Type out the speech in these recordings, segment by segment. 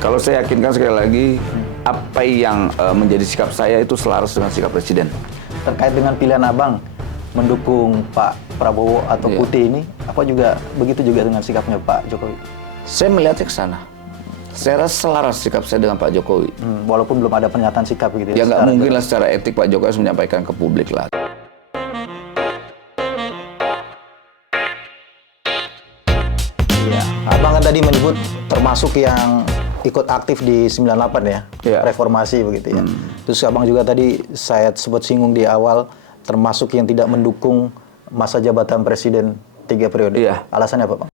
Kalau saya yakinkan sekali lagi, apa yang menjadi sikap saya itu selaras dengan sikap Presiden. Terkait dengan pilihan Abang mendukung Pak Prabowo atau Putih ini, apa juga begitu juga dengan sikapnya Pak Jokowi? Saya melihatnya ke sana. Saya rasa selaras sikap saya dengan Pak Jokowi. Walaupun belum ada pernyataan sikap gitu Ya ya. nggak mungkin lah secara etik Pak Jokowi harus menyampaikan ke publik lah. Ya, Abang kan tadi menyebut termasuk yang ikut aktif di 98 ya, reformasi begitu ya. Terus Abang juga tadi saya sempat singgung di awal termasuk yang tidak mendukung masa jabatan Presiden 3 periode. Iya. Alasannya apa, Bang?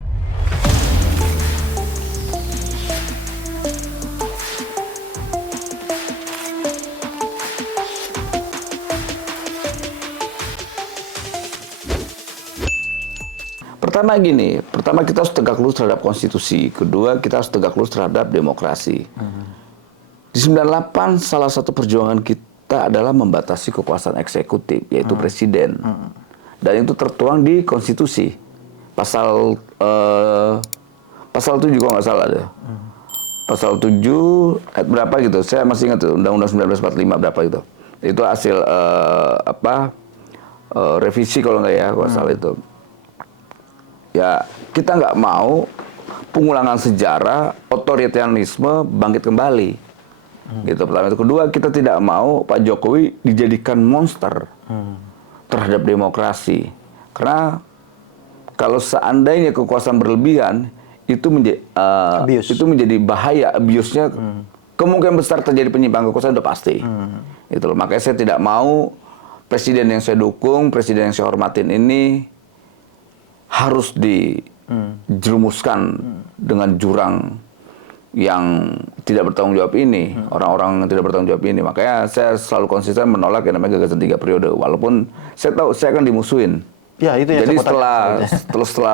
Pertama kita harus tegak lurus terhadap konstitusi. Kedua, kita harus tegak lurus terhadap demokrasi. Di 98, salah satu perjuangan kita adalah membatasi kekuasaan eksekutif, yaitu presiden. Dan itu tertuang di konstitusi. Pasal 7 kalau nggak salah ada. Pasal 7, ayat berapa gitu, saya masih ingat tuh, Undang-Undang 1945 berapa gitu. Itu hasil revisi kalau nggak ya, kalau salah itu. Ya, kita nggak mau pengulangan sejarah, otoritarianisme bangkit kembali. Gitu pertama. Itu kedua, kita tidak mau Pak Jokowi dijadikan monster terhadap demokrasi. Karena kalau seandainya kekuasaan berlebihan, itu menjadi bahaya. Abuse-nya kemungkinan besar terjadi penyimpangan kekuasaan udah pasti. Itu loh. Makanya saya tidak mau presiden yang saya dukung, presiden yang saya hormatin ini harus dijerumuskan dengan jurang yang tidak bertanggung jawab ini, orang-orang yang tidak bertanggung jawab ini. Makanya saya selalu konsisten menolak yang namanya gagasan 3 periode, walaupun saya tahu saya akan dimusuhin. Ya, itu ya. Jadi setelah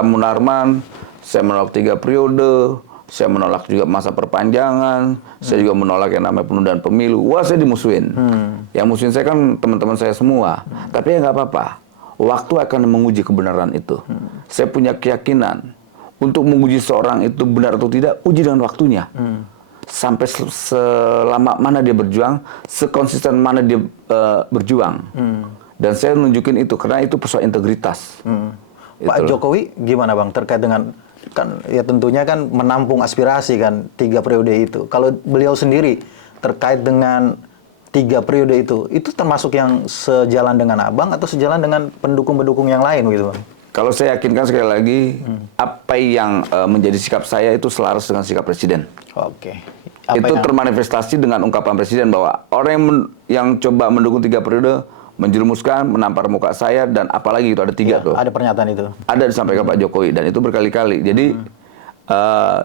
Munarman, saya menolak 3 periode, saya menolak juga masa perpanjangan, saya juga menolak yang namanya penundaan pemilu. Wah, saya dimusuhin. Yang musuhin saya kan teman-teman saya semua. Tapi ya nggak apa-apa. Waktu akan menguji kebenaran itu. Saya punya keyakinan untuk menguji seorang itu benar atau tidak, uji dengan waktunya. Sampai selama mana dia berjuang, sekonsisten mana dia berjuang. Dan saya nunjukin itu karena itu persoalan integritas. Pak Jokowi gimana, Bang, terkait dengan kan ya tentunya kan menampung aspirasi kan 3 periode itu. Kalau beliau sendiri terkait dengan 3 periode itu termasuk yang sejalan dengan Abang atau sejalan dengan pendukung-pendukung yang lain gitu, Bang? Kalau saya yakinkan sekali lagi, apa yang menjadi sikap saya itu selaras dengan sikap Presiden. Oke. Itu termanifestasi dengan ungkapan Presiden bahwa orang yang coba mendukung 3 periode, menjerumuskan, menampar muka saya, dan apalagi itu ada 3 tuh. Ada pernyataan itu. Ada disampaikan Pak Jokowi, dan itu berkali-kali. Jadi,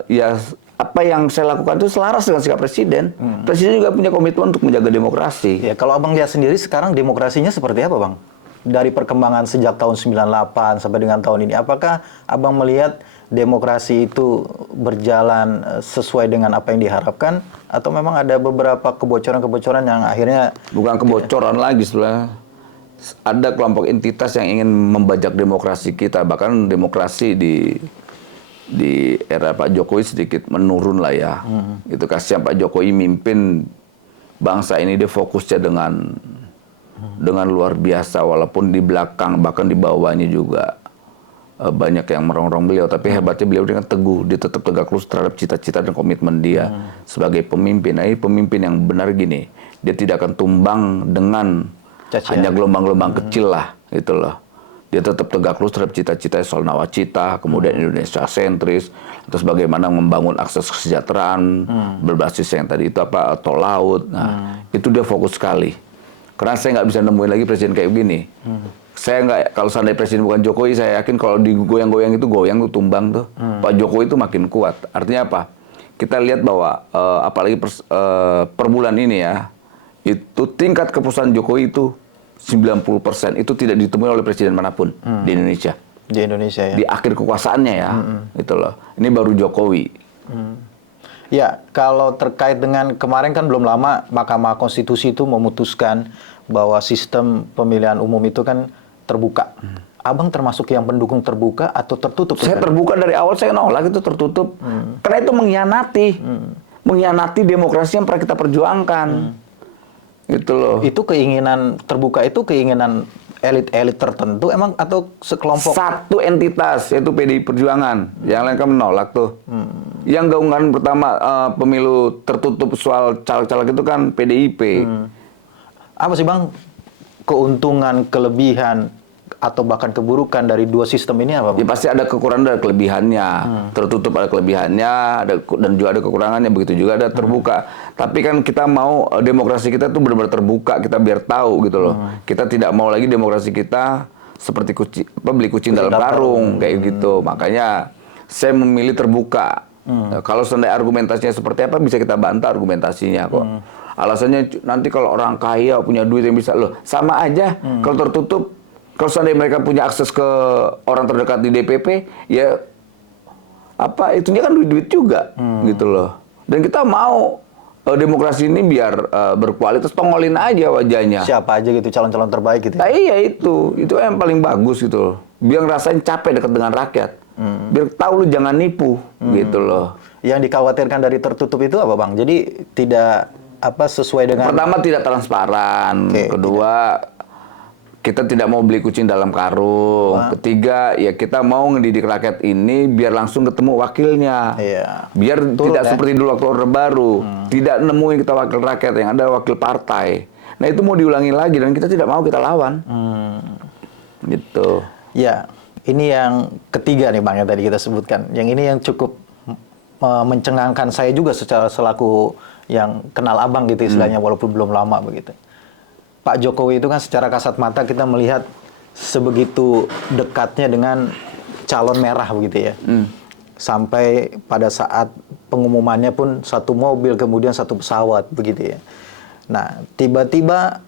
ya apa yang saya lakukan itu selaras dengan sikap Presiden. Presiden juga punya komitmen untuk menjaga demokrasi. Ya, kalau Abang lihat sendiri sekarang demokrasinya seperti apa, Bang? Dari perkembangan sejak tahun 98 sampai dengan tahun ini, apakah Abang melihat demokrasi itu berjalan sesuai dengan apa yang diharapkan, atau memang ada beberapa kebocoran-kebocoran yang akhirnya... Bukan kebocoran lagi sebenarnya. Ada kelompok entitas yang ingin membajak demokrasi kita, bahkan demokrasi di era Pak Jokowi sedikit menurun lah ya. Itu kasihan Pak Jokowi mimpin bangsa ini, dia fokusnya dengan luar biasa, walaupun di belakang bahkan di bawahnya juga banyak yang merongrong beliau, tapi hebatnya beliau dengan teguh, dia tetap tegak lurus terhadap cita-cita dan komitmen dia sebagai pemimpin. Nah, ini pemimpin yang benar gini, dia tidak akan tumbang dengan hanya gelombang-gelombang kecil lah, gitu loh. Dia tetap tegak lurus terhadap cita-cita soal nawacita, kemudian Indonesia sentris, terus bagaimana membangun akses kesejahteraan berbasis yang tadi itu tol laut. Nah, itu dia fokus sekali. Karena saya nggak bisa nemuin lagi presiden kayak begini. Saya nggak, kalau seandainya presiden bukan Jokowi, saya yakin kalau digoyang-goyang itu goyang tuh, tumbang tuh. Pak Jokowi itu makin kuat. Artinya apa? Kita lihat bahwa apalagi per bulan ini ya, itu tingkat kepuasan Jokowi itu 90% itu tidak ditemui oleh presiden manapun di Indonesia. Di Indonesia ya. Di akhir kekuasaannya ya, gitu loh. Ini baru Jokowi. Ya, kalau terkait dengan kemarin kan belum lama Mahkamah Konstitusi itu memutuskan bahwa sistem pemilihan umum itu kan terbuka. Abang termasuk yang pendukung terbuka atau tertutup? Saya terbuka dari awal, saya nolak itu tertutup. Karena itu mengkhianati. mengkhianati demokrasi yang pernah kita perjuangkan. Gitu loh. Itu keinginan terbuka, itu keinginan elit-elit tertentu emang atau sekelompok? Satu entitas, yaitu PDI Perjuangan. Yang lain kan menolak tuh. Yang gaungan pertama pemilu tertutup soal caleg-caleg itu kan PDIP. Apa sih Bang keuntungan, kelebihan, atau bahkan keburukan dari dua sistem ini apa Bang? Ya pasti ada kekurangan dan kelebihannya. Tertutup ada kelebihannya, dan juga ada kekurangannya. Begitu juga ada terbuka. Tapi kan kita mau demokrasi kita tuh benar-benar terbuka, kita biar tahu gitu loh. Kita tidak mau lagi demokrasi kita seperti beli kucing dalam karung kayak gitu. Makanya saya memilih terbuka. Kalau seandainya argumentasinya seperti apa, bisa kita bantah argumentasinya kok. Alasannya nanti kalau orang kaya punya duit yang bisa loh, sama aja. Kalau tertutup, kalau seandainya mereka punya akses ke orang terdekat di DPP, ya apa itunya kan duit-duit juga gitu loh. Dan kita mau demokrasi ini biar berkualitas, tongolin aja wajahnya. Siapa aja gitu calon-calon terbaik gitu. Nah, iya itu yang paling bagus gitu loh. Biar ngerasain capek dekat dengan rakyat. Biar tahu lu jangan nipu gitu loh. Yang dikhawatirkan dari tertutup itu apa Bang? Jadi tidak sesuai dengan. Pertama tidak transparan. Kedua kita tidak mau beli kucing dalam karung. Ketiga ya kita mau ngedidik rakyat ini biar langsung ketemu wakilnya. Biar tidak seperti dulu waktu Orde Baru. Tidak nemuin kita wakil rakyat, yang ada wakil partai. Nah itu mau diulangi lagi dan kita tidak mau kita lawan. Gitu. Ya. Ini yang ketiga nih Bang yang tadi kita sebutkan. Yang ini yang cukup mencengangkan saya juga secara selaku yang kenal Abang gitu istilahnya walaupun belum lama begitu. Pak Jokowi itu kan secara kasat mata kita melihat sebegitu dekatnya dengan calon merah begitu ya. Sampai pada saat pengumumannya pun satu mobil kemudian satu pesawat begitu ya. Nah, tiba-tiba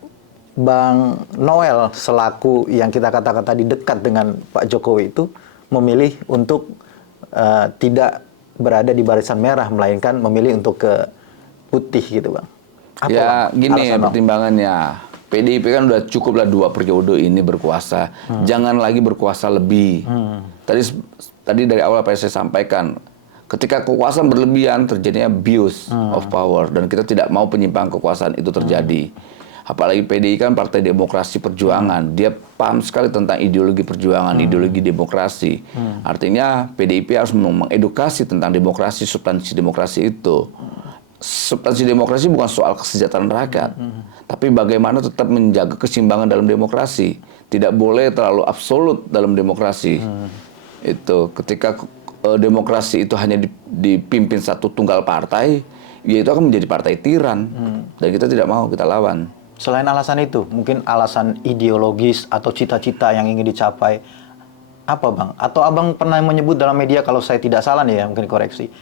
Bang Noel selaku yang kita katakan tadi dekat dengan Pak Jokowi itu memilih untuk tidak berada di barisan merah, melainkan memilih untuk ke putih gitu Bang. Apa ya Bang? gini ya pertimbangannya. PDIP kan udah cukuplah 2 periode ini berkuasa. Jangan lagi berkuasa lebih. Tadi dari awal apa yang saya sampaikan. Ketika kekuasaan berlebihan terjadinya abuse of power. Dan kita tidak mau penyimpangan kekuasaan itu terjadi. Apalagi PDI kan Partai Demokrasi Perjuangan. Dia paham sekali tentang ideologi perjuangan, ideologi demokrasi. Artinya PDIP harus mengedukasi tentang demokrasi, substansi demokrasi itu. Substansi demokrasi bukan soal kesejahteraan rakyat. Tapi bagaimana tetap menjaga keseimbangan dalam demokrasi. Tidak boleh terlalu absolut dalam demokrasi. Itu ketika demokrasi itu hanya dipimpin satu tunggal partai, ya itu akan menjadi partai tiran. Dan kita tidak mau, kita lawan. Selain alasan itu, mungkin alasan ideologis atau cita-cita yang ingin dicapai, apa Bang? Atau Abang pernah menyebut dalam media, kalau saya tidak salah nih ya, mungkin koreksi,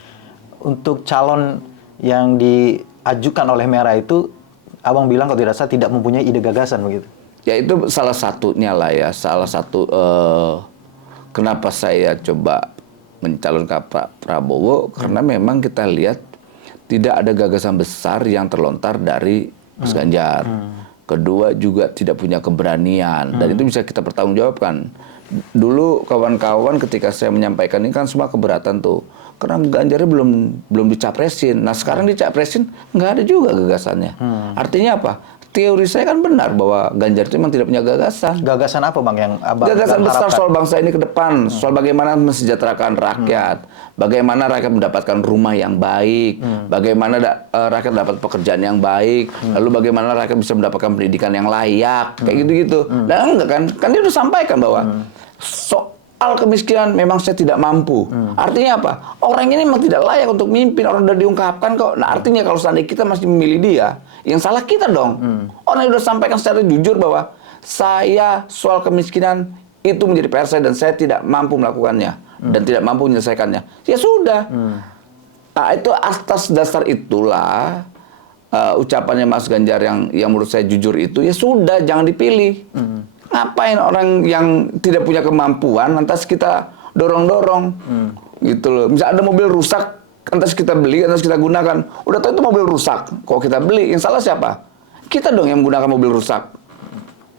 untuk calon yang diajukan oleh Merah itu, Abang bilang kalau tidak salah tidak mempunyai ide gagasan begitu. Ya itu salah satunya lah ya, salah satu kenapa saya coba mencalonkan Pak Prabowo, karena memang kita lihat tidak ada gagasan besar yang terlontar dari Mas Ganjar. Kedua juga tidak punya keberanian dan itu bisa kita pertanggungjawabkan. Dulu kawan-kawan ketika saya menyampaikan ini kan semua keberatan tuh. Karena Ganjarnya belum dicapresin. Nah, sekarang dicapresin nggak ada juga gagasannya. Artinya apa? Teori saya kan benar bahwa Ganjar itu memang tidak punya gagasan. Gagasan apa Bang yang Abang gagasan besar harapkan? soal bangsa ini ke depan, soal bagaimana mensejahterakan rakyat, bagaimana rakyat mendapatkan rumah yang baik, bagaimana rakyat dapat pekerjaan yang baik, lalu bagaimana rakyat bisa mendapatkan pendidikan yang layak, kayak gitu-gitu. Dan enggak kan dia udah sampaikan bahwa soal kemiskinan memang saya tidak mampu. Artinya apa? Orang ini memang tidak layak untuk memimpin, orang udah diungkapkan kok. Nah, artinya kalau seandainya kita masih memilih dia, yang salah kita dong. Orang yang udah sampaikan secara jujur bahwa saya soal kemiskinan itu menjadi PR saya dan saya tidak mampu melakukannya dan tidak mampu menyelesaikannya. Ya sudah. Nah, itu atas dasar itulah ucapannya Mas Ganjar yang menurut saya jujur itu, ya sudah jangan dipilih. Ngapain orang yang tidak punya kemampuan lantas kita dorong-dorong gitu loh. Misalnya ada mobil rusak, lantas kita beli, lantas kita gunakan. Udah tahu itu mobil rusak, kok kita beli? Yang salah siapa? Kita dong yang menggunakan mobil rusak.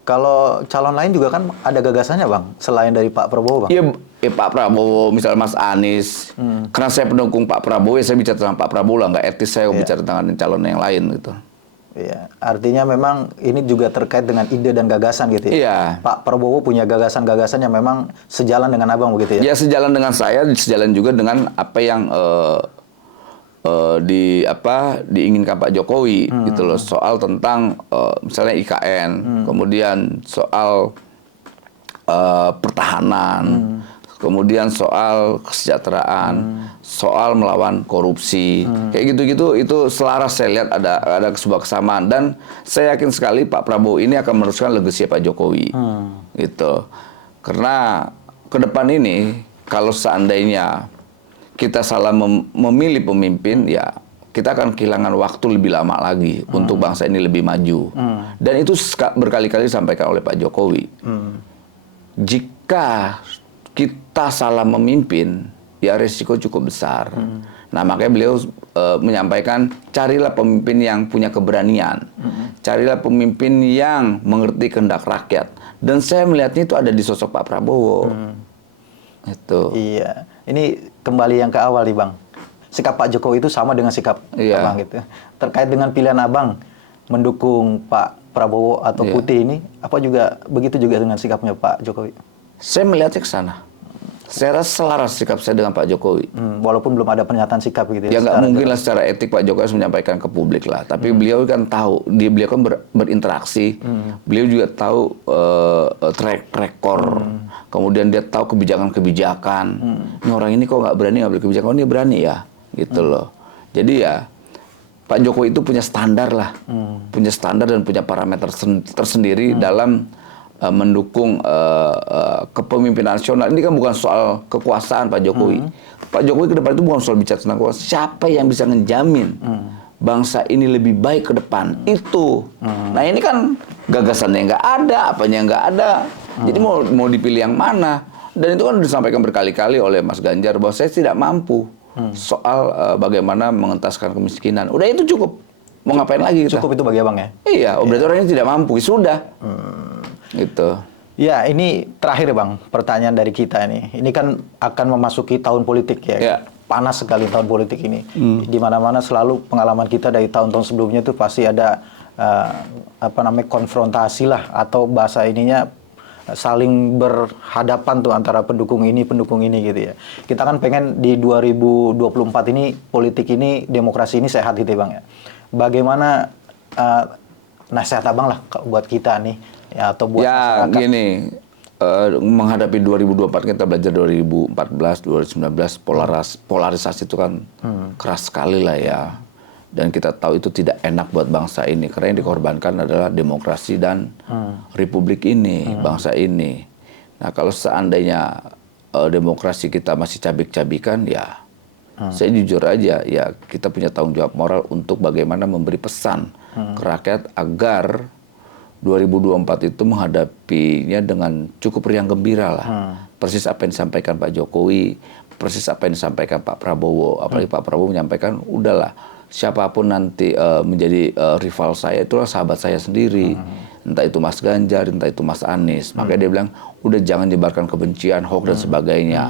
Kalau calon lain juga kan ada gagasannya Bang, selain dari Pak Prabowo Bang. Iya, Pak Prabowo, misalnya Mas Anies. Karena saya pendukung Pak Prabowo, ya saya bicara tentang Pak Prabowo lah. Nggak etis saya bicara tentang calon yang lain gitu. Iya, artinya memang ini juga terkait dengan ide dan gagasan gitu ya. Iya. Pak Prabowo punya gagasan-gagasan yang memang sejalan dengan Abang begitu ya. Ya sejalan dengan saya, sejalan juga dengan apa yang diinginkan Pak Jokowi gitu loh, soal tentang misalnya IKN, kemudian soal pertahanan, kemudian soal kesejahteraan, soal melawan korupsi, kayak gitu-gitu itu selaras saya lihat ada sebuah kesamaan dan saya yakin sekali Pak Prabowo ini akan meneruskan legasi Pak Jokowi, gitu. Karena ke depan ini kalau seandainya kita salah memilih pemimpin, ya kita akan kehilangan waktu lebih lama lagi untuk bangsa ini lebih maju. Dan itu berkali-kali disampaikan oleh Pak Jokowi. Jika kita salah memimpin, ya resiko cukup besar. Nah makanya beliau menyampaikan, carilah pemimpin yang punya keberanian. Carilah pemimpin yang mengerti kehendak rakyat. Dan saya melihatnya itu ada di sosok Pak Prabowo. Itu. Iya. Ini kembali yang ke awal nih Bang. Sikap Pak Jokowi itu sama dengan sikap Abang gitu. Terkait dengan pilihan Abang mendukung Pak Prabowo atau Putih ini, apa juga begitu juga dengan sikapnya Pak Jokowi? Saya melihatnya ke sana. Saya rasa selaras sikap saya dengan Pak Jokowi. Walaupun belum ada pernyataan sikap gitu ya. Ya nggak mungkin lah secara etik Pak Jokowi harus menyampaikan ke publik lah. Tapi beliau kan tahu, beliau kan berinteraksi. Beliau juga tahu track record. Kemudian dia tahu kebijakan-kebijakan. Ini orang ini kok nggak berani ngambil kebijakan, oh ini berani ya, gitu loh. Jadi ya Pak Jokowi itu punya standar lah, punya standar dan punya parameter tersendiri dalam mendukung kepemimpinan nasional. Ini kan bukan soal kekuasaan Pak Jokowi. Pak Jokowi ke depan itu bukan soal bicara tentang kekuasaan. Siapa yang bisa menjamin bangsa ini lebih baik ke depan? Itu. Nah ini kan gagasannya nggak ada, apanya nggak ada. Jadi mau dipilih yang mana? Dan itu kan disampaikan berkali-kali oleh Mas Ganjar bahwa saya tidak mampu soal bagaimana mengentaskan kemiskinan. Udah itu cukup. Mau ngapain lagi kita? Cukup itu bagi Abang ya? Iya, berarti orangnya tidak mampu. Sudah. Gitu. Ya, ini terakhir Bang, pertanyaan dari kita nih. Ini kan akan memasuki tahun politik ya. Ya. Panas sekali tahun politik ini. Di mana-mana selalu pengalaman kita dari tahun-tahun sebelumnya itu pasti ada konfrontasi lah, atau bahasa ininya saling berhadapan tuh antara pendukung ini gitu ya. Kita kan pengen di 2024 ini politik ini, demokrasi ini sehat gitu ya Bang ya. Bagaimana nasihat Abang lah buat kita nih ya, atau buat ya masyarakat? Gini, menghadapi 2024 kita belajar 2014, 2019 polarisasi itu kan keras sekali lah ya. Dan kita tahu itu tidak enak buat bangsa ini karena yang dikorbankan adalah demokrasi dan republik ini, bangsa ini. Nah, kalau seandainya demokrasi kita masih cabik-cabikan ya saya jujur aja ya kita punya tanggung jawab moral untuk bagaimana memberi pesan ke rakyat agar 2024 itu menghadapinya dengan cukup riang gembira lah. Persis apa yang disampaikan Pak Jokowi, persis apa yang disampaikan Pak Prabowo. Apalagi Pak Prabowo menyampaikan, udahlah siapapun nanti menjadi rival saya, itulah sahabat saya sendiri. Entah itu Mas Ganjar, entah itu Mas Anies. Makanya dia bilang, udah jangan nyebarkan kebencian, hoax dan sebagainya.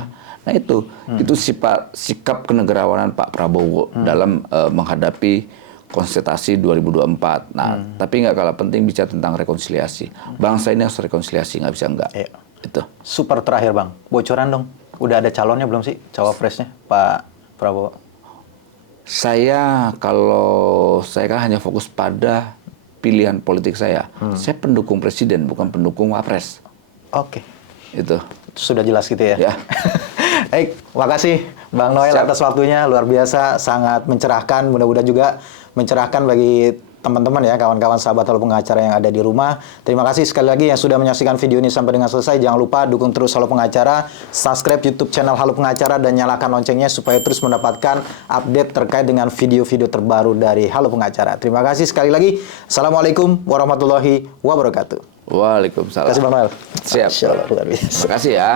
Nah itu sikap kenegarawanan Pak Prabowo dalam menghadapi konsultasi 2024. Nah, tapi nggak kalah penting bicara tentang rekonsiliasi. Bangsa ini harus rekonsiliasi, nggak bisa nggak. Iya. Itu. Super terakhir Bang, bocoran dong. Udah ada calonnya belum sih, cawapresnya Pak Prabowo? Saya kan hanya fokus pada pilihan politik saya. Saya pendukung presiden, bukan pendukung wapres. Oke. Itu. Sudah jelas gitu ya? Ya. Baik, makasih Bang Noel atas waktunya, luar biasa, sangat mencerahkan. Mudah-mudahan juga mencerahkan bagi teman-teman ya, kawan-kawan sahabat Halo Pengacara yang ada di rumah. Terima kasih sekali lagi yang sudah menyaksikan video ini sampai dengan selesai. Jangan lupa dukung terus Halo Pengacara, subscribe YouTube channel Halo Pengacara, dan nyalakan loncengnya supaya terus mendapatkan update terkait dengan video-video terbaru dari Halo Pengacara. Terima kasih sekali lagi. Assalamualaikum warahmatullahi wabarakatuh. Waalaikumsalam. Terima kasih Bang Noel. Siap. Masya Allah, luar biasa. Terima kasih ya.